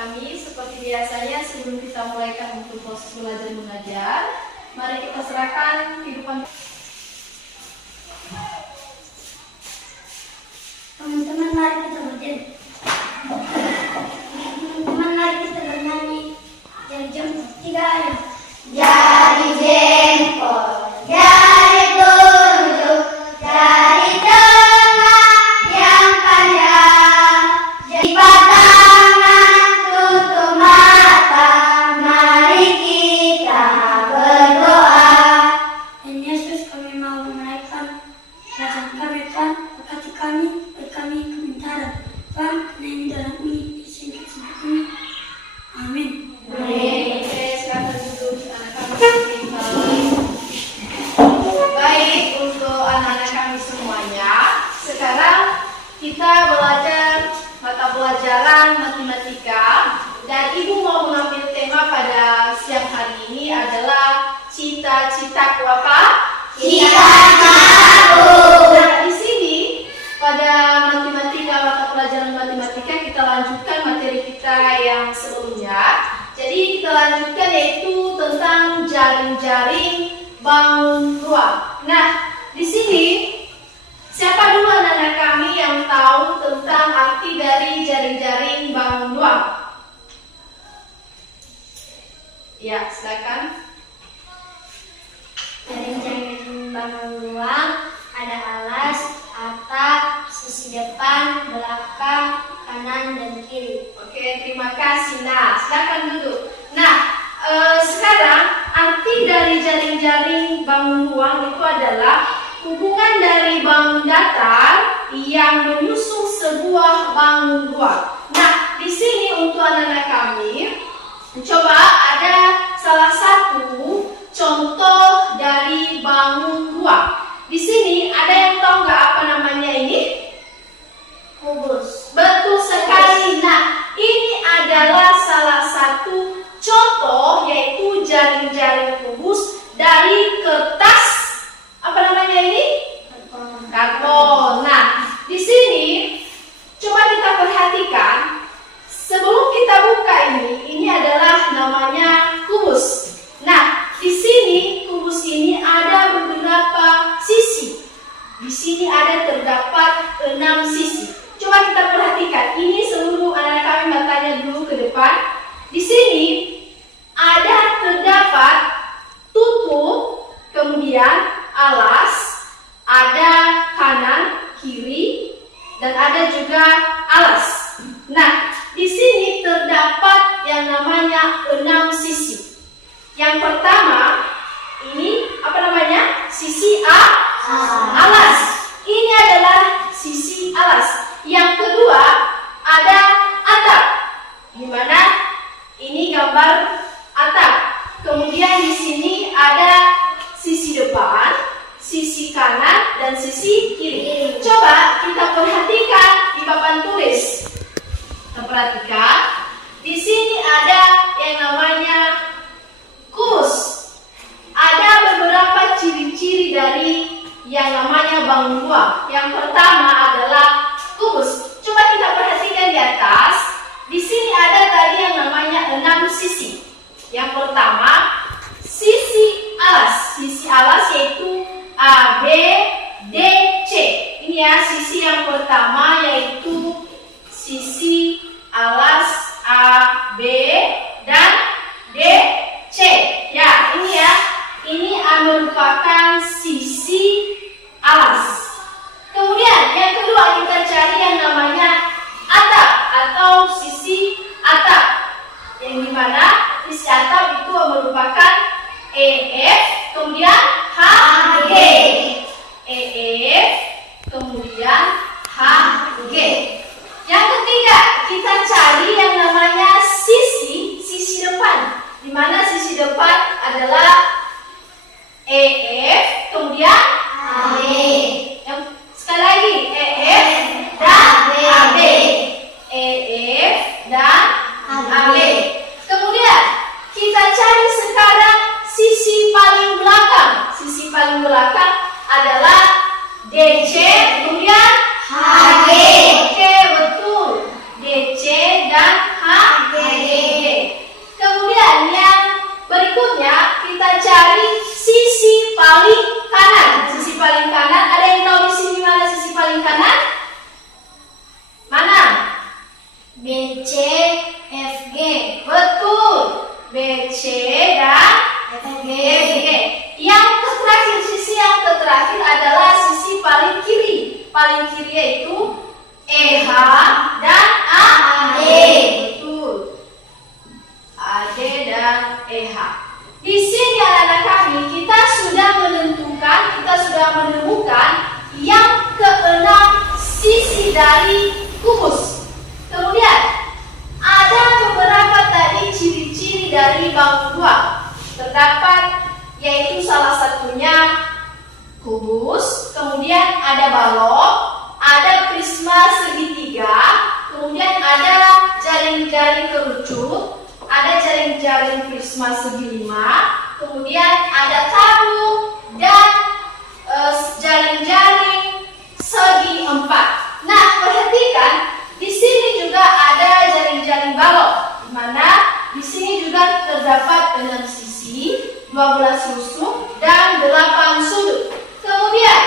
kami, seperti biasanya sebelum kita mulaikan untuk proses belajar mengajar, mari kita serahkan kehidupan. Teman-teman, mari kita berdiri. Teman-teman, mari kita bernyanyi. Jari jempol 3 ayo. Jari jempol, jari telunjuk, jari tengah yang panjang, jari tangan tutup mata, mari kita berdoa. Dan Yesus, kami mau menaikkan kerajaan kami, Tuhan, berkati kami, beri kami kebenaran, Tuhan, yang dalam ini, singkat ini. Amin. Baik, untuk anak-anak kami semuanya, sekarang kita belajar mata pelajaran matematika, dan Ibu mau mengambil tema pada siang hari ini adalah cita-citaku apa? Cita-citaku. Nah, di sini pada matematika, mata pelajaran matematika kita lanjutkan materi kita yang sebelumnya. Jadi kita lanjutkan yaitu tentang jaring-jaring bangun ruang. Nah, di sini siapa dulu anak-anak kami yang tahu tentang arti dari jaring-jaring bangun ruang? Ya, silakan. Jaring-jaring bangun ruang ada alas, atap, sisi depan, belakang, kanan, dan kiri. Oke, terima kasih. Nah, silakan duduk. Nah, sekarang arti dari jaring-jaring bangun ruang itu adalah hubungan dari bangun datar yang menyusun sebuah bangun ruang. Nah, di sini untuk anak-anak kami, coba ada salah satu contoh dari bangun ruang. Di sini ada yang tahu nggak apa namanya ini? Kubus. Betul sekali. Nah, ini adalah salah satu contoh yaitu jaring-jaring kubus dari kertas. Apa namanya ini? Karton. Nah, di sini coba kita perhatikan. Sebelum kita buka ini adalah namanya kubus. Nah, di sini kubus ini ada beberapa sisi. Di sini ada terdapat 6 sisi. Coba kita perhatikan. Ini seluruh anak-anak kami matanya dulu ke depan. Di sini ada terdapat tutup, kemudian alas, ada kanan, kiri, dan ada juga alas. Nah, di sini terdapat yang namanya 6 sisi. Yang pertama, ini apa namanya? Sisi alas. Ini adalah sisi alas. Yang kedua, ada atap. Di mana ini gambar atap. Kemudian di sini ada sisi depan, sisi kanan, dan sisi kiri. Coba kita perhatikan di papan tulis. Kita perhatikan. Di sini ada yang namanya kubus. Ada beberapa ciri-ciri dari yang namanya bangun ruang. Yang pertama adalah kubus. Coba kita perhatikan di atas. Di sini ada tadi yang namanya 6 sisi. Yang pertama, sisi alas. Sisi alas yaitu A, B, D, C. Ini ya sisi yang pertama yaitu sisi alas A, B, dan D, C. Ya, ini ya. Ini merupakan sisi alas. Kemudian yang kedua kita cari yang namanya atap atau sisi atap. Yang dimana sisi atap itu merupakan terakhir adalah sisi paling kiri. Paling kiri yaitu EH dan AD. Betul. AD dan EH. Di sini anak-anak kami kita sudah menemukan yang keenam sisi dari kubus. Kemudian ada beberapa tadi ciri-ciri dari bangun ruang. Terdapat yaitu salah satunya kubus, kemudian ada balok, ada prisma segitiga, kemudian ada jaring-jaring kerucut, ada jaring-jaring prisma segi 5, kemudian ada tabung dan jaring-jaring segi 4. Nah, perhatikan di sini juga ada jaring-jaring balok, di mana di sini juga terdapat 6 sisi, 12 rusuk dan 8 sudut. Kemudian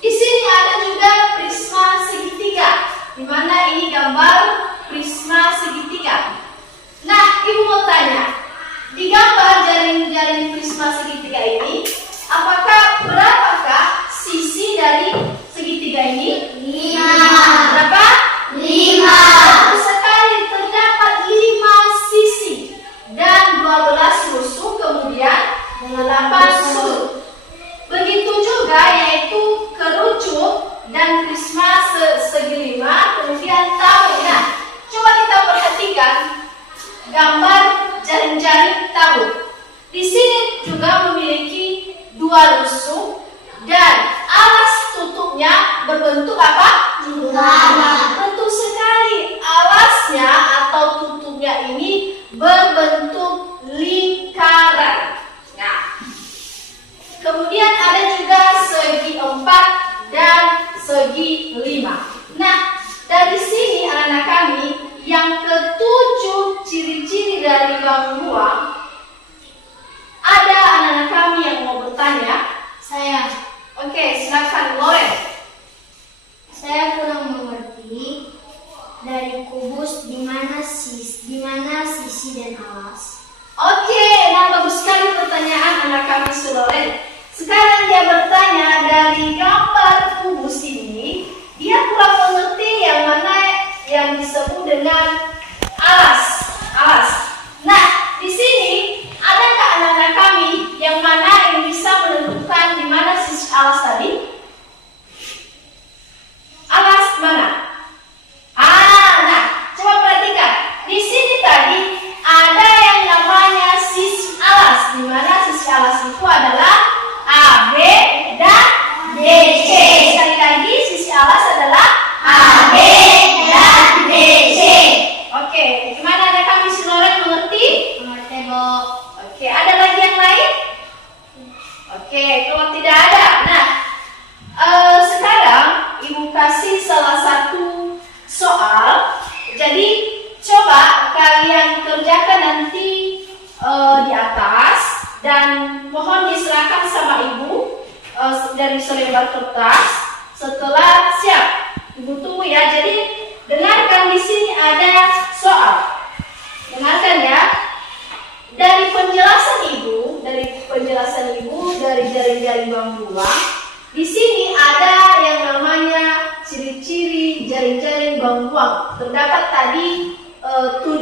di sini ada juga prisma segitiga, di mana ini gambar prisma segitiga. Nah, ibu mau tanya, di gambar jaring-jaring prisma segitiga ini, berapakah sisi dari segitiga ini? 5. Berapa? 5. Betul sekali, terdapat 5 sisi dan 12 rusuk, kemudian 8 sudut. Begitu juga yaitu kerucut dan prisma segi 5, kemudian tabung. Nah, coba kita perhatikan gambar jaring-jaring tabung. Di sini juga memiliki 2 rusuk dan alas tutupnya berbentuk apa? Betul sekali, alasnya atau tutupnya ini berbentuk lingkaran. Nah, kemudian ada juga segi 4 dan segi 5. Nah, dari sini anak-anak kami yang ketujuh ciri-ciri dari bangun ruang. Ada anak-anak kami yang mau bertanya? Saya. Oke, silakan Loren. Saya kurang mengerti dari kubus di mana sisi dan alas. Oke, nah bagus sekali pertanyaan anak kami Loren. Sekarang dia bertanya dari gambar kubus ini, dia kurang mengerti yang mana yang disebut dengan alas. Nah, di sini adakah anak-anak kami yang mana yang bisa menentukan di mana sisi alas tadi? Alas mana? Nah, coba perhatikan. Di sini tadi ada yang namanya sisi alas, di mana sisi alas itu adalah AB dan DC. Sekali lagi, sisi alas adalah AB dan DC. Oke, gimana anak kami Loren mengerti? Mengerti, Bu. Oke, ada lagi yang lain? Oke, kalau tidak ada, nah sekarang ibu kasih salah satu soal. Jadi coba kalian kerjakan nanti di atas dan mohon diserahkan sama ibu dari selebar kertas. Setelah siap, ibu tunggu ya. Jadi dengarkan, di sini ada soal. Dengarkan ya. Dari penjelasan ibu dari jaring-jaring bangun ruang, di sini ada yang namanya ciri-ciri jaring-jaring bangun ruang. Terdapat tadi 7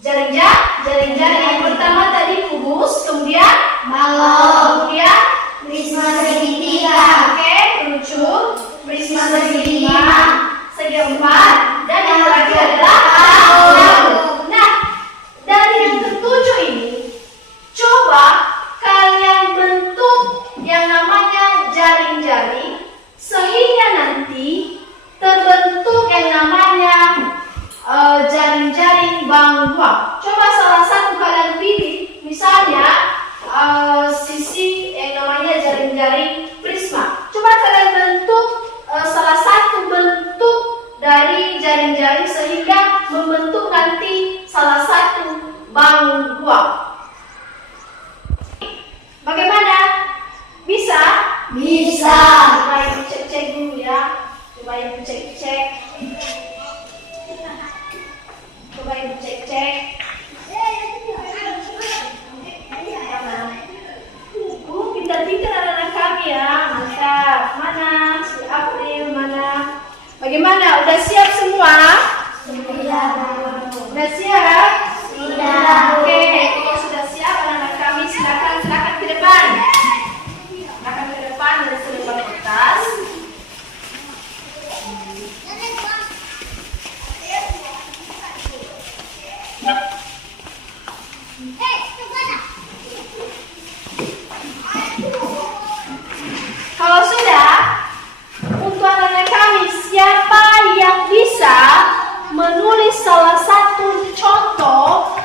jaring-jaring. Yang pertama tadi kubus, kemudian Balok, kemudian prisma segitiga, oke, kerucut, prisma segi 5, segi 4, dan yang terakhir adalah tabung. Nah, dari yang ketujuh ini, coba kalian bentuk yang namanya jaring-jaring sehingga nanti terbentuk yang namanya jaring-jaring bangun ruang. Coba salah satu kalian pilih, misalnya sisi yang namanya jaring-jaring prisma. Coba kalian bentuk salah satu bentuk dari jaring-jaring sehingga membentuk nanti salah satu bangun ruang. Bagaimana? Bisa? Bisa. Coba ibu cek-cek dulu ya. Coba ibu cek-cek. Sudah siap? Sudah. Oke, kalau sudah siap anak-anak kami silakan ke depan. Silakan ke depan dan selebar kertas. Kalau sudah, untuk anak-anak kami, siapa yang bisa menulis salah satu contoh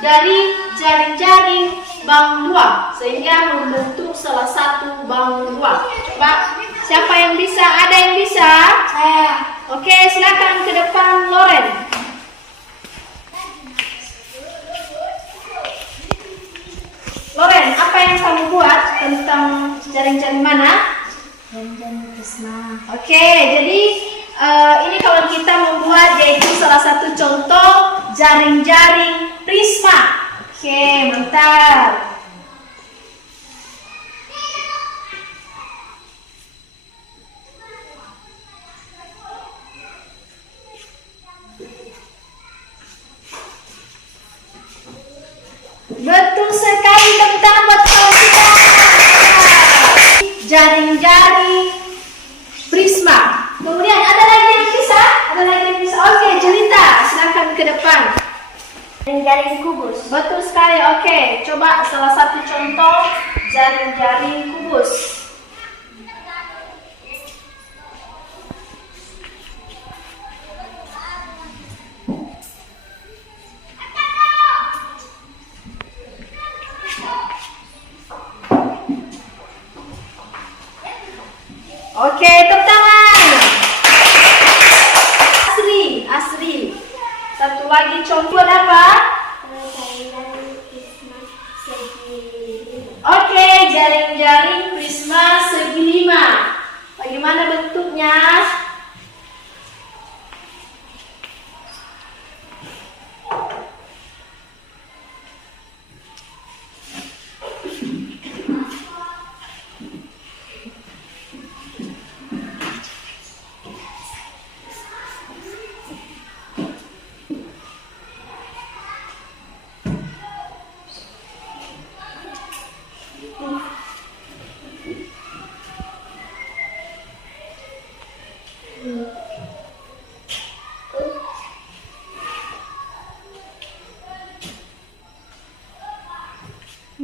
dari jaring-jaring bangun dua sehingga membentuk salah satu bangun dua? Coba, siapa yang bisa? Ada yang bisa? Saya. Oke, silakan ke depan, Loren. Loren, apa yang kamu buat tentang jaring-jaring mana? Dan Prisma. Oke, jadi ini kalau kita membuat yaitu salah satu contoh jaring-jaring prisma. Oke, mantap. Betul sekali, tepuk tangan buat kawan kita. Jaring-jaring prisma. Kemudian ada lagi yang bisa? Ada lagi yang bisa? Oke, Jelita, silakan ke depan. Jaring kubus. Betul sekali. Oke, coba salah satu contoh jaring-jaring kubus. Oke, tepuk tangan. Asri. Satu lagi contoh apa? Oke, jaring-jaring prisma segi 5. Bagaimana bentuknya?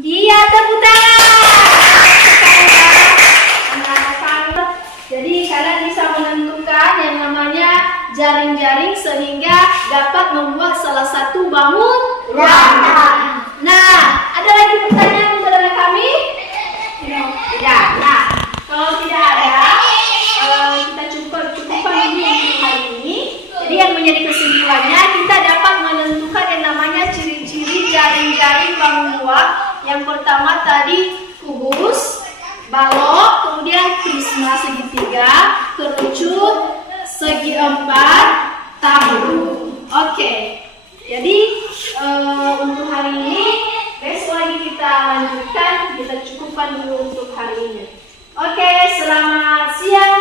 Dia tepuk tangan. Anak-anak kami. Jadi kalian bisa menentukan yang namanya jaring-jaring sehingga dapat membuat salah satu bangun rumah. Nah, ada lagi pertanyaan untuk anak kami? Tidak. Nah, kalau tidak ada, kita cukupkan dulu untuk hari ini. Jadi yang menjadi kesimpulannya kita dapat menentukan yang namanya ciri-ciri jaring-jaring bangun dua. Yang pertama tadi kubus, balok, kemudian prisma segitiga, kerucut, segi 4, tabur. Oke. Jadi untuk hari ini, besok lagi kita lanjutkan, kita cukupkan dulu untuk hari ini. Oke, selamat siang.